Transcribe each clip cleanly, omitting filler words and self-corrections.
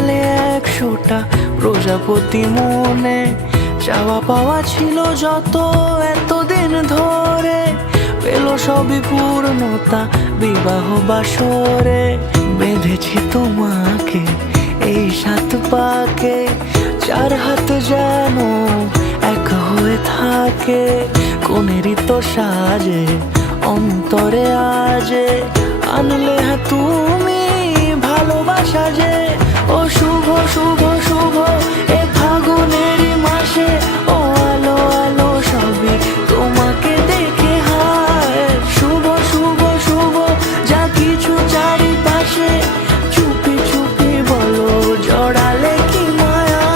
গেলে 100টা প্রজাপতি মনে, চাওয়া পাওয়া ছিল যত এতদিন ধরে, পেল সবই পূর্ণতা বিবাহ বাসরে। বেঁধেছি তোমাকে এই 7 পাকে, 4 হাত যেন এক হয়ে থাকে। কোনেরই তো সাজে অন্তরে আজে, আনলে তুমি ভালোবাসা যে। ও শুভ শুভ শুভ এ ফাগুনেরই মাসে, ও আলো আলো সবই তোমাকে দেখে হায়। শুভ শুভ শুভ যা কিছু চারিপাশে, চুপি চুপি বলো জড়ালে কি মায়া।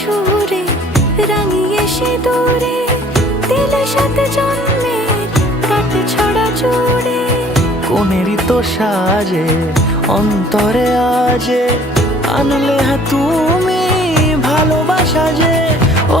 সুরে রাঙিয়ে সে দূরে, দিলে 7 জন্মের কাটে ছড়া জুড়ে। কোনেরই তো সাজে অন্তরে আজে, আনলে তুমি ভালোবাসা যে। ও